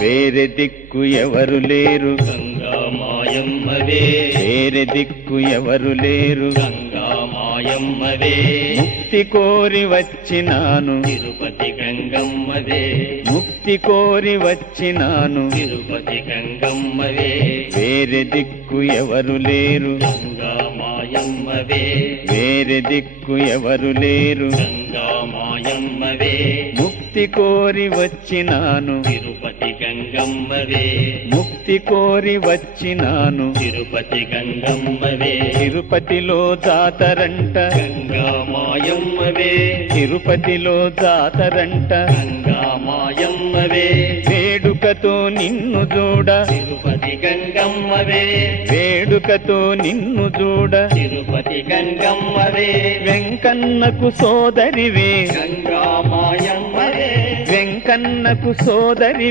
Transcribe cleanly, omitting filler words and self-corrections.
వేరే దిక్కు ఎవరు లేరు గంగా మాయమ్మవే వేరే దిక్కు ఎవరు లేరు గంగా మాయమ్మవే ముక్తి కోరి వచ్చినాను తిరుపతి గంగమ్మవే ముక్తి కోరి వచ్చినాను తిరుపతి గంగమ్మవే వేరే దిక్కు ఎవరు లేరు గంగా మాయమ్మవే వేరే దిక్కు ఎవరు లేరు గంగా మాయమ్మవే ముక్తి కోరి వచ్చినాను తిరుపతి గంగమ్మవే ముక్తి కోరి వచ్చినాను తిరుపతి గంగమ్మవే తిరుపతిలో జాతరంట గంగా మాయమ్మవే తిరుపతిలో జాతరంట గంగా మాయమ్మవే వేడుకతో నిన్ను చూడ తిరుపతి గంగమ్మవే వేడుకతో నిన్ను చూడ తిరుపతి గంగమ్మవే వెంకన్నకు సోదరివే గంగా మాయమ్మవే వెంకన్నకు సోదరి